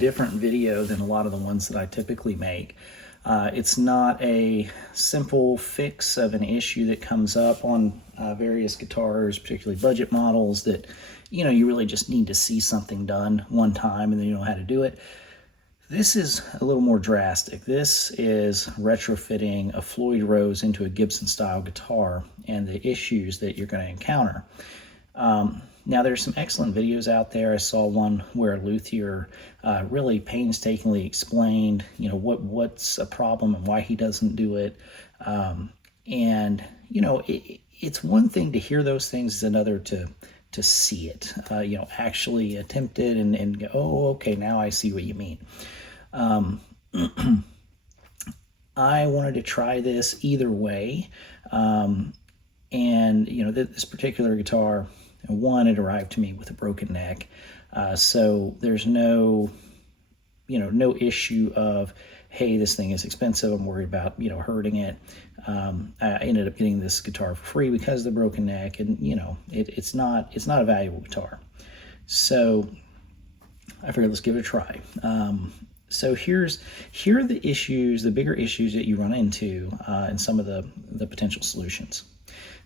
different video than a lot of the ones that I typically make. It's not a simple fix of an issue that comes up on various guitars, particularly budget models that, you know, you really just need to see something done one time and then you know how to do it. This is a little more drastic. This is retrofitting a Floyd Rose into a Gibson style guitar and the issues that you're going to encounter. Now there's some excellent videos out there. I saw one where a luthier really painstakingly explained, you know, what's a problem and why he doesn't do it. And you know, it's one thing to hear those things, it's another to see it. You know, actually attempt it and go, oh, okay, now I see what you mean. I wanted to try this either way, and you know, this particular guitar, one, it arrived to me with a broken neck, so there's no, you know, no issue of, hey, this thing is expensive, I'm worried about, you know, hurting it. I ended up getting this guitar for free because of the broken neck, and you know, it's not a valuable guitar. So I figured let's give it a try. So here are the issues, the bigger issues that you run into, and some of the potential solutions.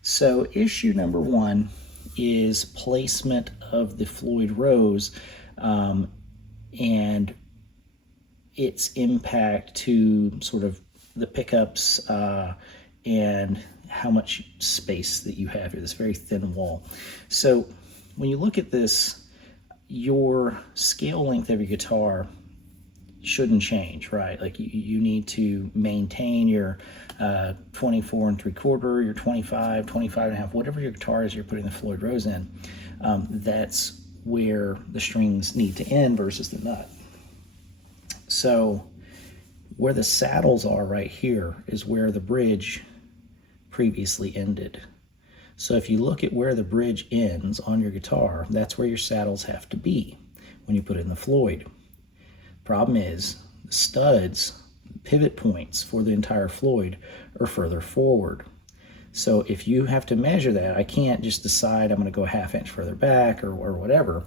So issue number one is placement of the Floyd Rose, and its impact to sort of the pickups and how much space that you have here, this very thin wall. So when you look at this, your scale length of your guitar shouldn't change, right? Like you need to maintain your 24 3/4, your 25, 25 and a half, whatever your guitar is you're putting the Floyd Rose in. That's where the strings need to end versus the nut. So where the saddles are right here is where the bridge previously ended. So if you look at where the bridge ends on your guitar, that's where your saddles have to be when you put it in the Floyd. Problem is, the studs, pivot points for the entire Floyd are further forward. So if you have to measure that, I can't just decide I'm going to go a ½ inch further back or whatever,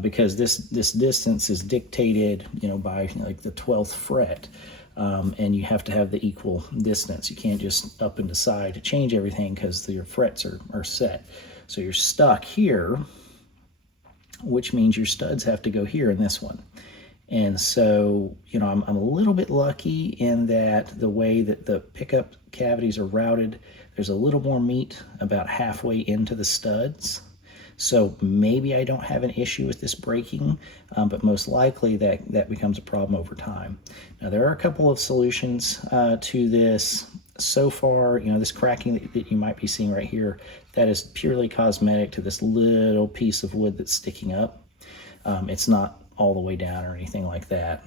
because this distance is dictated, you know, by like the 12th fret, and you have to have the equal distance. You can't just up and decide to change everything because your frets are set. So you're stuck here, which means your studs have to go here in this one. And so, you know, I'm a little bit lucky in that the way that the pickup cavities are routed, there's a little more meat about halfway into the studs. So maybe I don't have an issue with this breaking, but most likely that becomes a problem over time. Now, there are a couple of solutions to this. So far, you know, this cracking that you might be seeing right here, that is purely cosmetic to this little piece of wood that's sticking up. It's not all the way down or anything like that.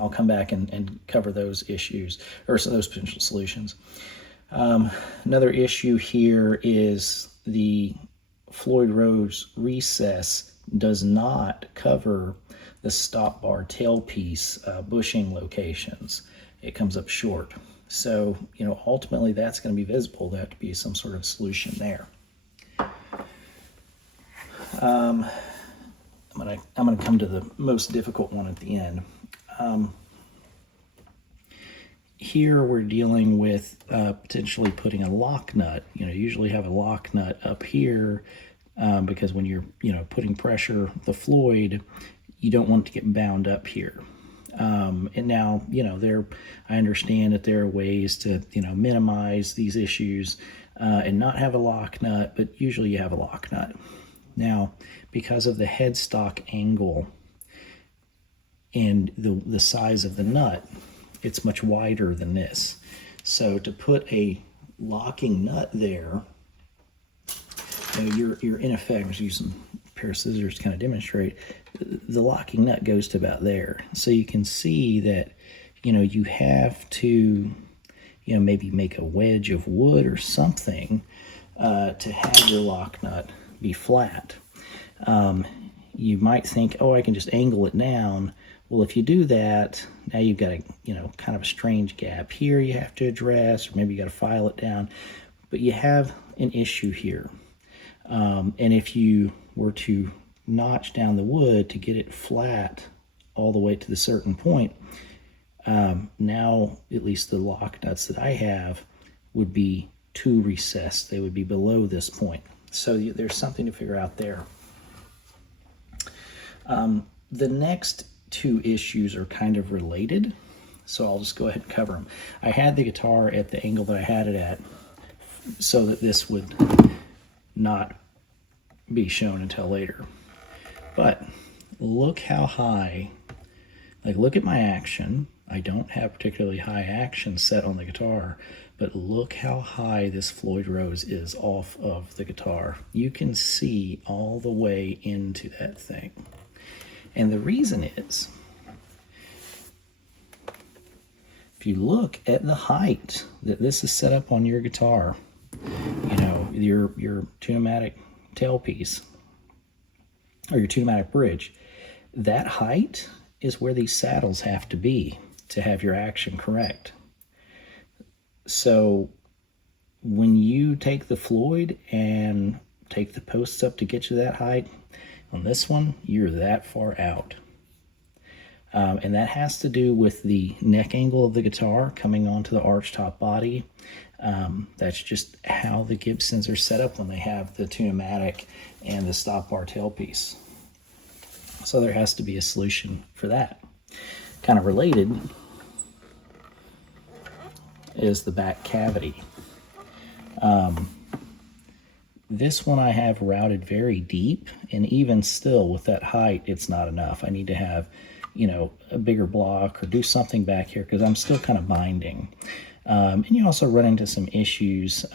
I'll come back and cover those issues, or those potential solutions. Another issue here is the Floyd Rose recess does not cover the stop bar tailpiece bushing locations. It comes up short. So, you know, ultimately that's going to be visible. There have to be some sort of solution there. I'm gonna come to the most difficult one at the end. Here we're dealing with potentially putting a lock nut. You know, you usually have a lock nut up here because when you're, you know, putting pressure, the Floyd, you don't want it to get bound up here. And now, you know, I understand that there are ways to, you know, minimize these issues and not have a lock nut, but usually you have a lock nut. Now, because of the headstock angle and the size of the nut, it's much wider than this. So to put a locking nut there, you know, you're in effect, just use some pair of scissors to kind of demonstrate, the locking nut goes to about there. So you can see that, you know, you have to, you know, maybe make a wedge of wood or something to have your lock nut be flat. You might think, oh, I can just angle it down. Well, if you do that, now you've got a, you know, kind of a strange gap here you have to address, or maybe you got to file it down, but you have an issue here. And if you were to notch down the wood to get it flat all the way to the certain point, now at least the lock nuts that I have would be too recessed. They would be below this point. So there's something to figure out there. The next two issues are kind of related, so I'll just go ahead and cover them. I had the guitar at the angle that I had it at so that this would not be shown until later. But look how high, like look at my action. I don't have particularly high action set on the guitar, but look how high this Floyd Rose is off of the guitar. You can see all the way into that thing. And the reason is, if you look at the height that this is set up on your guitar, you know, your tune-o-matic tailpiece, or your tune-o-matic bridge, that height is where these saddles have to be to have your action correct. So when you take the Floyd and take the posts up to get you that height, on this one, you're that far out. And that has to do with the neck angle of the guitar coming onto the archtop body. That's just how the Gibsons are set up when they have the tune-o-matic and the stop bar tailpiece. So there has to be a solution for that. Kind of related is the back cavity. This one I have routed very deep, and even still with that height, it's not enough. I need to have, you know, a bigger block or do something back here because I'm still kind of binding. And you also run into some issues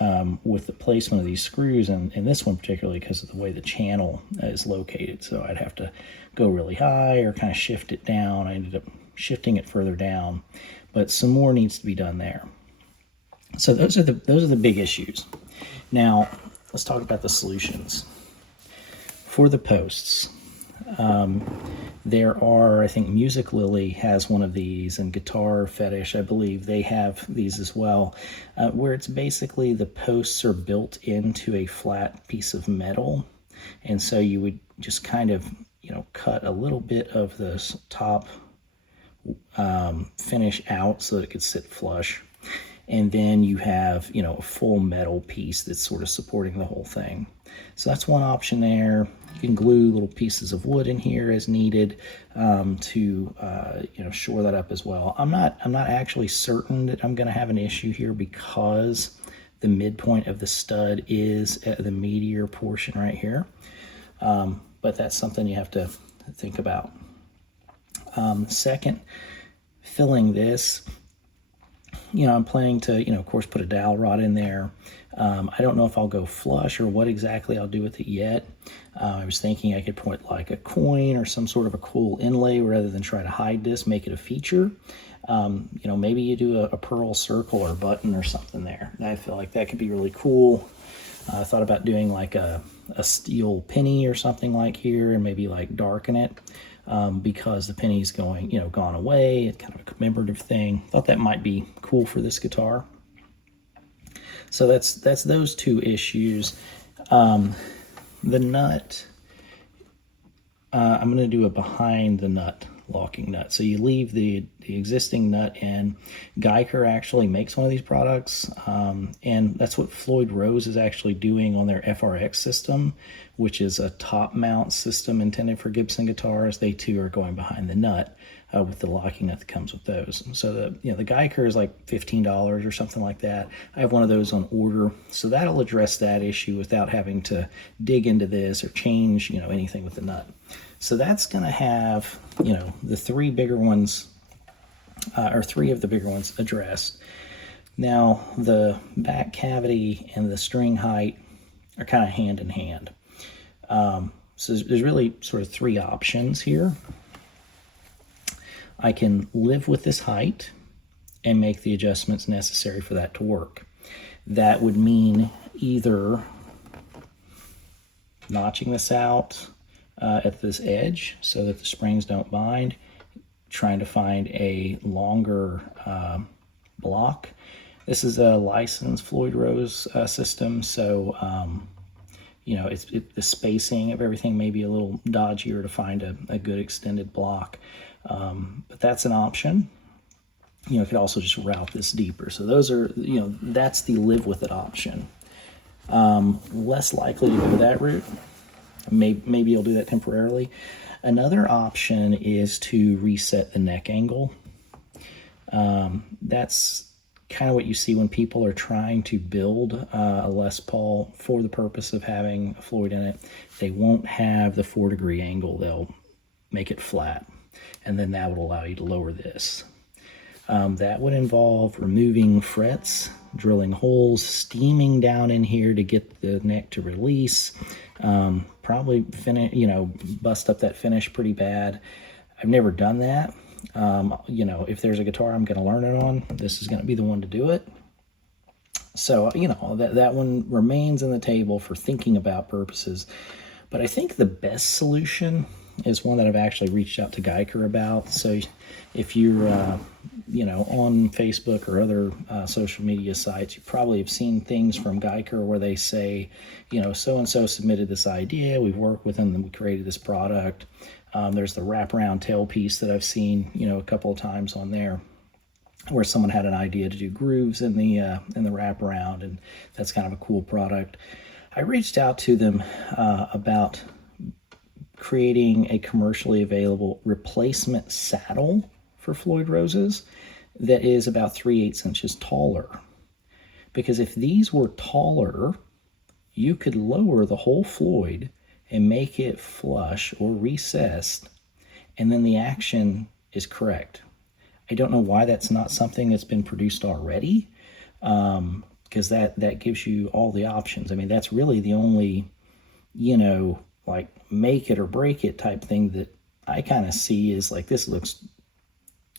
with the placement of these screws, and this one particularly because of the way the channel is located. So I'd have to go really high or kind of shift it down. I ended up shifting it further down, but some more needs to be done there. So those are the big issues. Now let's talk about the solutions for the posts. There are, I think Music Lily has one of these, and Guitar Fetish, I believe, they have these as well, where it's basically the posts are built into a flat piece of metal, and so you would just kind of, you know, cut a little bit of this top finish out so that it could sit flush, and then you have, you know, a full metal piece that's sort of supporting the whole thing. So that's one option there. You can glue little pieces of wood in here as needed to you know, shore that up as well. I'm not actually certain that I'm going to have an issue here because the midpoint of the stud is at the meatier portion right here. But that's something you have to think about. Second, filling this. You know, I'm planning to, you know, of course, put a dowel rod in there. I don't know if I'll go flush or what exactly I'll do with it yet. I was thinking I could put like a coin or some sort of a cool inlay rather than try to hide this, make it a feature. You know, maybe you do a pearl circle or button or something there. I feel like that could be really cool. I thought about doing like a steel penny or something like here and maybe like darken it. Because the penny's going, you know, gone away. It's kind of a commemorative thing. Thought that might be cool for this guitar. So that's those two issues. The nut, I'm going to do a behind the nut locking nut. So you leave the existing nut in. Geiger actually makes one of these products, and that's what Floyd Rose is actually doing on their FRX system, which is a top mount system intended for Gibson guitars. They too are going behind the nut with the locking nut that comes with those. So the Geiger is like $15 or something like that. I have one of those on order, so that'll address that issue without having to dig into this or change, you know, anything with the nut. So that's going to have, you know, the three bigger ones, or three of the bigger ones addressed. Now, the back cavity and the string height are kind of hand in hand. So there's really sort of three options here. I can live with this height and make the adjustments necessary for that to work. That would mean either notching this out at this edge so that the springs don't bind, trying to find a longer block. This is a licensed Floyd Rose system, so the spacing of everything may be a little dodgier to find a good extended block. But that's an option. You could also just route this deeper. So those are, that's the live with it option. Less likely to go that route. Maybe you'll do that temporarily. Another option is to reset the neck angle. That's kind of what you see when people are trying to build a Les Paul for the purpose of having a Floyd in it. They won't have the 4-degree angle. They'll make it flat, and then that would allow you to lower this. That would involve removing frets, drilling holes, steaming down in here to get the neck to release, probably bust up that finish pretty bad. I've never done that. If there's a guitar I'm going to learn it on, this is going to be the one to do it. So, that one remains on the table for thinking about purposes. But I think the best solution is one that I've actually reached out to Geiger about. So if you're, on Facebook or other social media sites, you probably have seen things from Geiger where they say, so-and-so submitted this idea, we've worked with them, and we created this product. There's the wraparound tailpiece that I've seen, a couple of times on there, where someone had an idea to do grooves in the wraparound, and that's kind of a cool product. I reached out to them about creating a commercially available replacement saddle for Floyd Roses that is about 3/8 inches taller. Because if these were taller, you could lower the whole Floyd and make it flush or recessed, and then the action is correct. I don't know why that's not something that's been produced already, because that gives you all the options. I mean, that's really the only, like make it or break it type thing that I kind of see is like, this looks,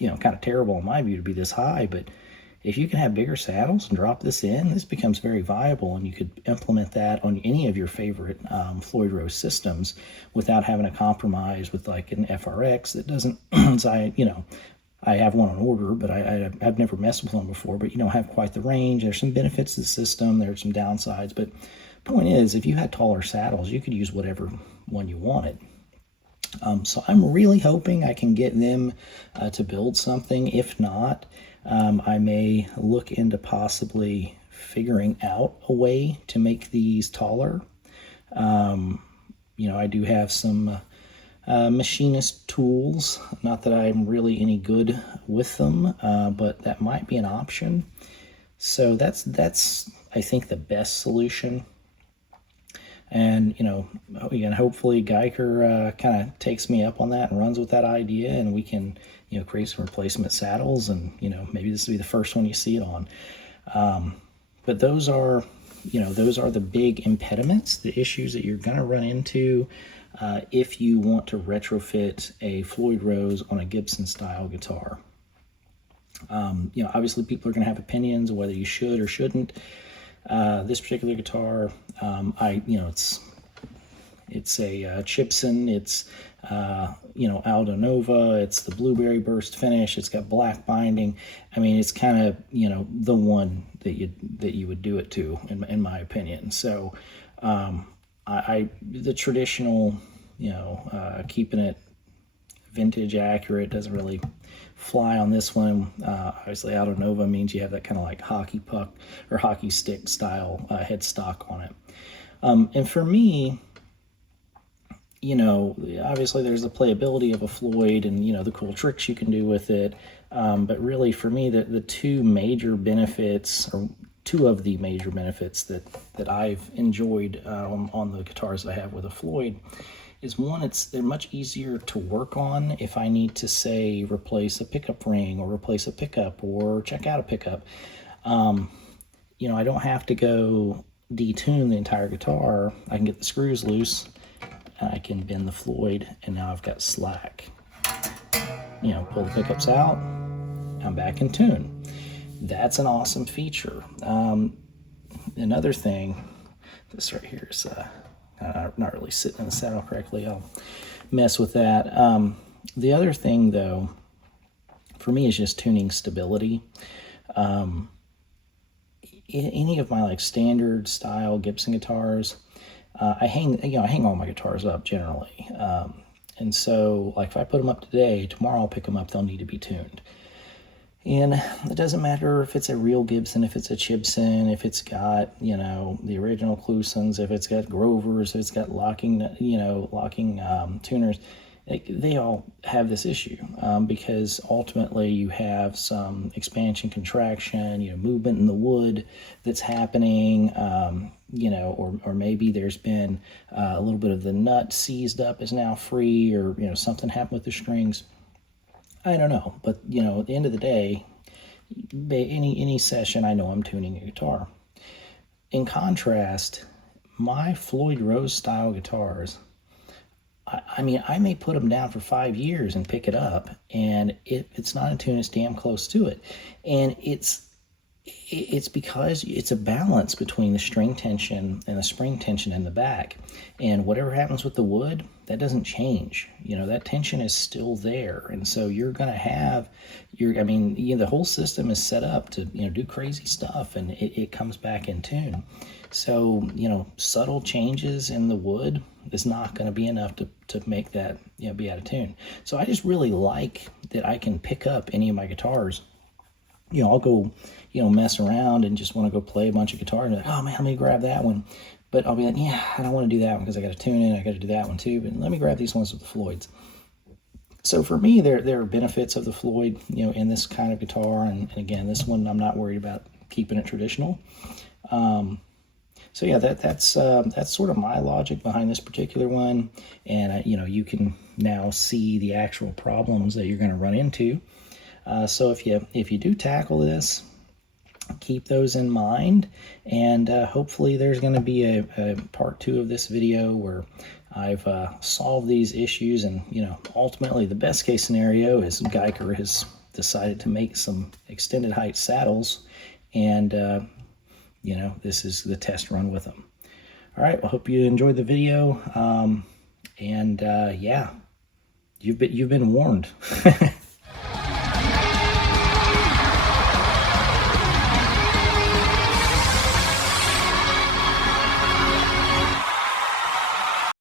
kind of terrible in my view to be this high, but if you can have bigger saddles and drop this in, this becomes very viable, and you could implement that on any of your favorite Floyd Rose systems without having to compromise with like an FRX that doesn't, I have one on order, but I've never messed with one before, but have quite the range. There's some benefits to the system, there's some downsides, but point is, if you had taller saddles, you could use whatever one you wanted. So I'm really hoping I can get them to build something. If not, I may look into possibly figuring out a way to make these taller. I do have some machinist tools. Not that I'm really any good with them, but that might be an option. So that's I think the best solution. And, again, hopefully Geiger kind of takes me up on that and runs with that idea, and we can, create some replacement saddles, and, maybe this will be the first one you see it on. But those are the big impediments, the issues that you're going to run into if you want to retrofit a Floyd Rose on a Gibson style guitar. Obviously people are going to have opinions of whether you should or shouldn't. This particular guitar, it's a Gibson, it's Aldo Nova, it's the blueberry burst finish, it's got black binding. I mean, it's kind of the one that you would do it to, in my opinion. So the traditional keeping it vintage accurate doesn't really fly on this one. Obviously Aldo Nova means you have that kind of like hockey puck or hockey stick style headstock on it. And for me, obviously there's the playability of a Floyd and, the cool tricks you can do with it. But really for me, the two major benefits, or two of the major benefits that I've enjoyed on the guitars that I have with a Floyd is, one, they're much easier to work on if I need to, say, replace a pickup ring or replace a pickup or check out a pickup. I don't have to go detune the entire guitar. I can get the screws loose, I can bend the Floyd, and now I've got slack. Pull the pickups out, I'm back in tune. That's an awesome feature. Another thing, this right here is not really sitting in the saddle correctly. I'll mess with that. The other thing, though, for me is just tuning stability. Any of my like standard style Gibson guitars, I hang all my guitars up generally. And so, like, if I put them up today, tomorrow I'll pick them up, they'll need to be tuned. And it doesn't matter if it's a real Gibson, if it's a Gibson, if it's got, the original Clusons, if it's got Grovers, if it's got locking tuners. They all have this issue because ultimately you have some expansion, contraction, movement in the wood that's happening, or maybe there's been a little bit of the nut seized up is now free, or something happened with the strings. I don't know, but at the end of the day, any session, I know I'm tuning a guitar. In contrast, my Floyd Rose style guitars, I mean, I may put them down for 5 years and pick it up, and it's not in tune, it's damn close to it. And it's because it's a balance between the string tension and the spring tension in the back. And whatever happens with the wood, that doesn't change. That tension is still there. And so you're going to have the whole system is set up to, do crazy stuff, and it comes back in tune. So, subtle changes in the wood is not going to be enough to make that, be out of tune. So I just really like that I can pick up any of my guitars. I'll go, mess around and just want to go play a bunch of guitars. And like, oh man, let me grab that one. But I'll be like, yeah, I don't want to do that one because I got to tune it. I got to do that one too. But let me grab these ones with the Floyds. So for me, there are benefits of the Floyd, in this kind of guitar. And again, this one, I'm not worried about keeping it traditional. So yeah, that's sort of my logic behind this particular one. And you can now see the actual problems that you're going to run into. So if you do tackle this, keep those in mind, and hopefully there's going to be a part 2 of this video where I've solved these issues. And ultimately the best case scenario is Geiger has decided to make some extended height saddles, and this is the test run with them. All right, well, hope you enjoyed the video, yeah, you've been warned.